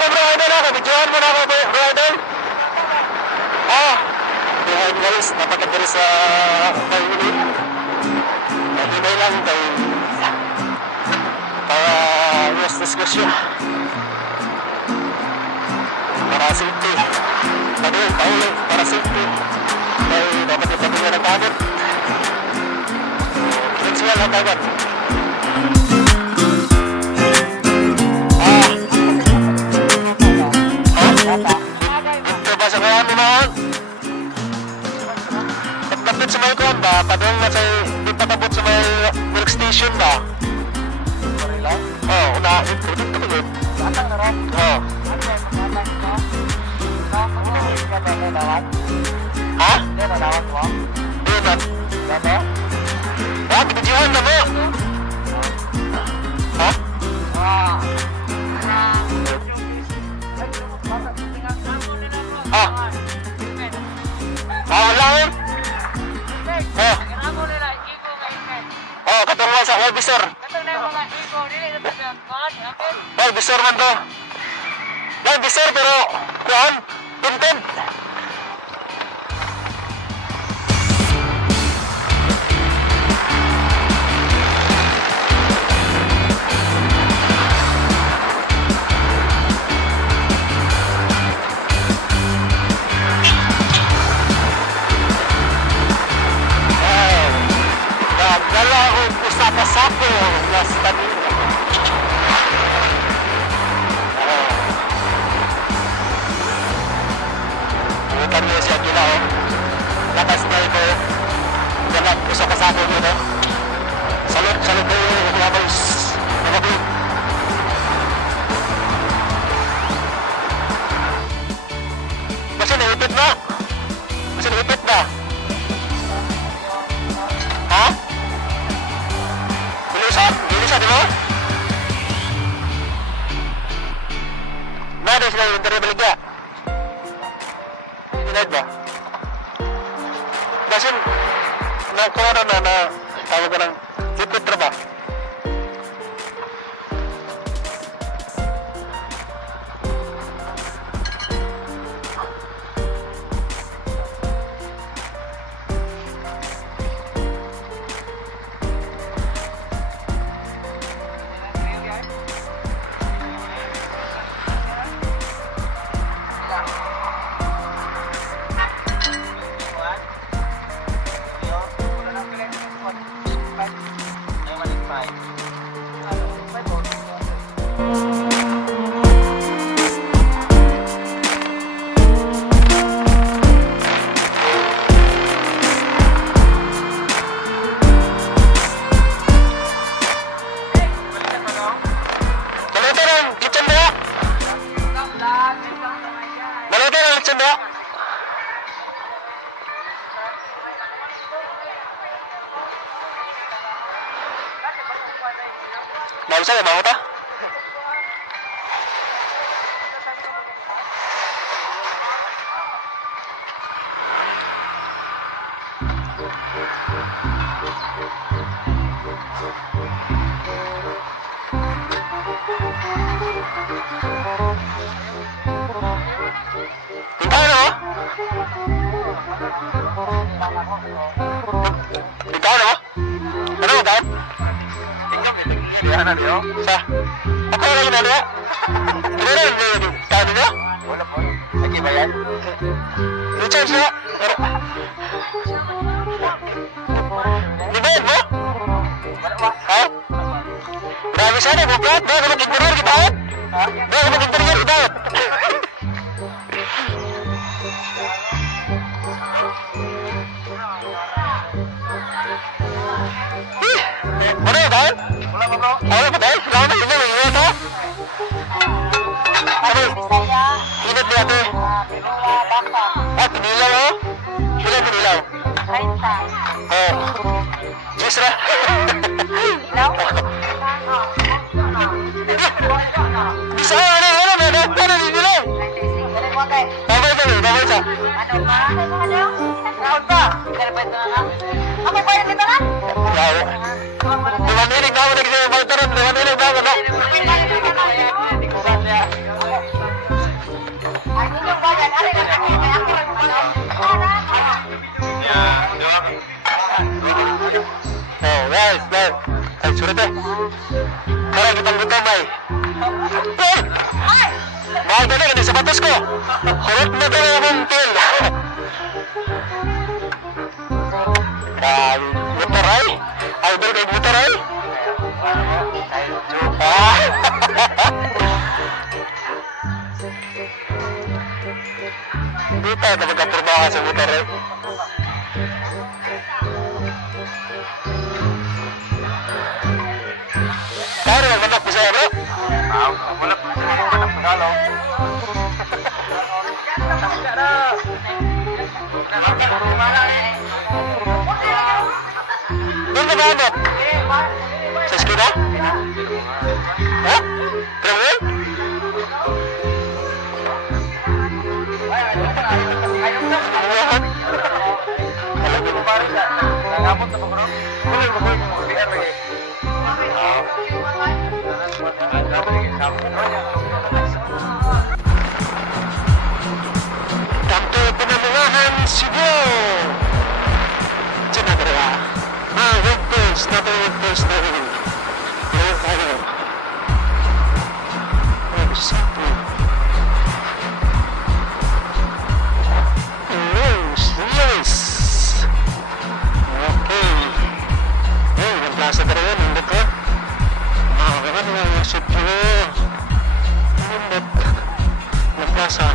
ako bro idol ako. Videoan mo na ako bro idol. Ah. Kaya guys, napakadali sa pag-ulit. Pag-ibay lang tayo. Para yes discussion. Para safety. Paulo, para safety. Kaya dapat ipatuloy ng tagot. Thanks nga lang tagot. Ito ba sa kaya mo noon? Pagdapit sa may kuwan ba? Padong na sa di patabot sa may workstation ba? Oo, unahin ko. Dito ko yun. Oo. Ha? Di ba? Ha? Binidyohan na mo? Ha? Ah. Wala yun? Oh. Oh, katulong sa officer. Officer man to. Officer pero kuhan, intent. Wala akong usapa-sapo na stabil. Bukan niya siya gila o. Lakas na ito. Wala usapa-sapo nito. Salud ko yung labos. Nagabit. Kasi naipit na. Ha? Bilisan, di ba? Nada sila yung interbalik ba? Tinad ba? Kasi nakuha na tawag ka ng liquid ba? Mau saya mau ta? Ikaw na? Ikaw na? Ano ba? Ano niyo? Sa? Ako lang na niya? Ano na yung kano niya? Wala po. Lagi ba yan? Recharge niya? Dibayad mo? Ha? Grabe sana, bukat. Bago mag-ignorar kita at? Bago mag-ignorar kita at? Ano yun, dahil? Wala pa bro. Wala pa dahil? Wala pa dahil? Wala pa dahil? Ano? Init niya ito. Ah, pinilaw o? Ilan pinilaw? 30. Oo. Diyos na. Pinilaw? Sa ano? Ano? Ano pinilaw? Babay pa rin. Babay sa. Ano ba? Naon pa? Ako pa yung kita na? Yawa. Dumaminig na ako nagsimulang taron. Dumaminig na ako na. Ay, sulit eh. Karang kitang butang, bay. Mahal ka na, sa batos ko. Hulot na tayo ng tel. Butaray? Idol kay butaray? Hindi tayo na magkatrabaho sa butaray. Kaya naman manak mo sa'yo, bro? Wala po sa mga manak mo galaw. Doon na mahanap? Sa eskina? Ha? Travel? Alam mo pare siya. Nangapot na pa bro? Tuloy mo ko yung VR lagi. Kanto Pinamulahan Cebu. Diyan na talaga. Webpage na rin. Ngayon tayo. Sapo. Yes. Okay. Nagplasa ka rin. Nandito ko. Makakagat na yung Cebu. Nagplasa.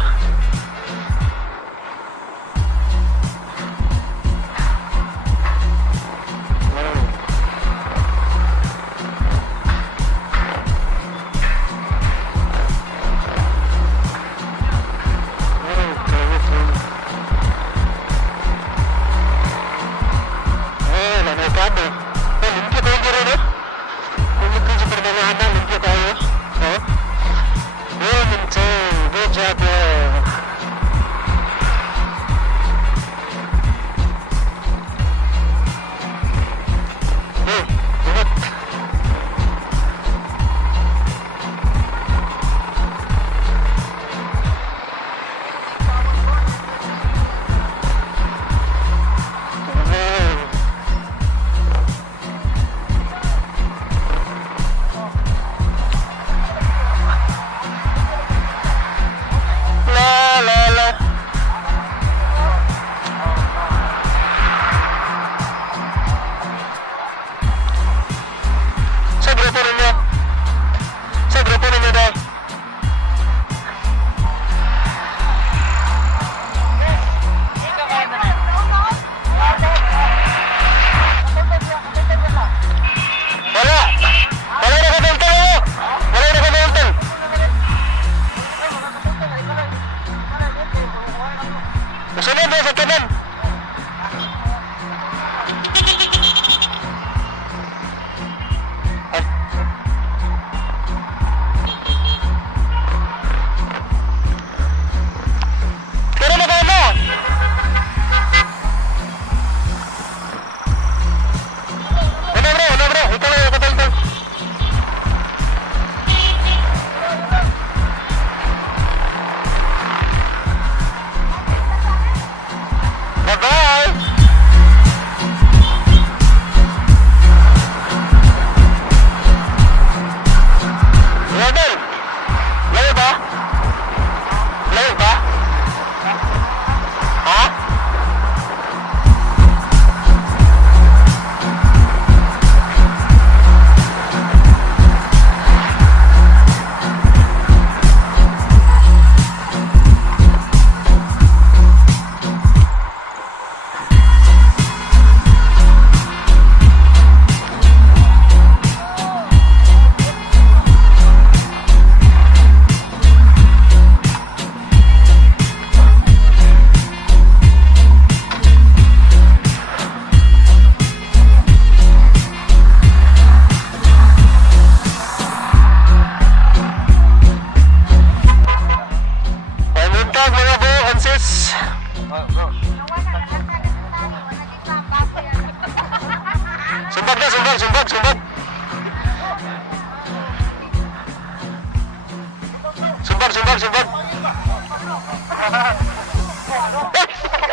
Sumbag.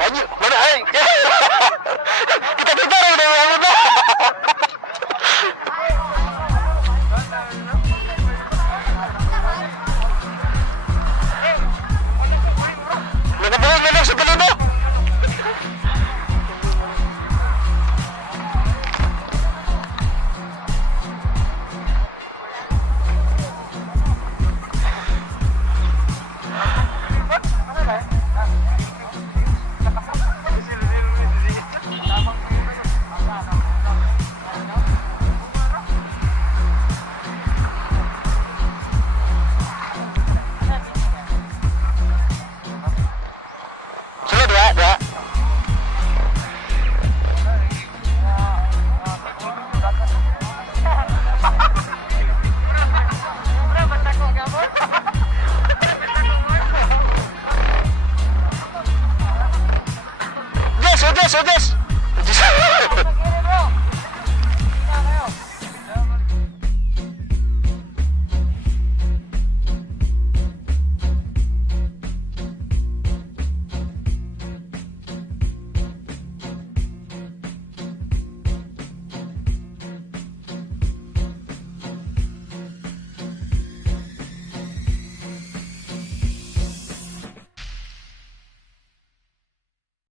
Anjir, mana aing? Kita dengar udah ngomong. Udis!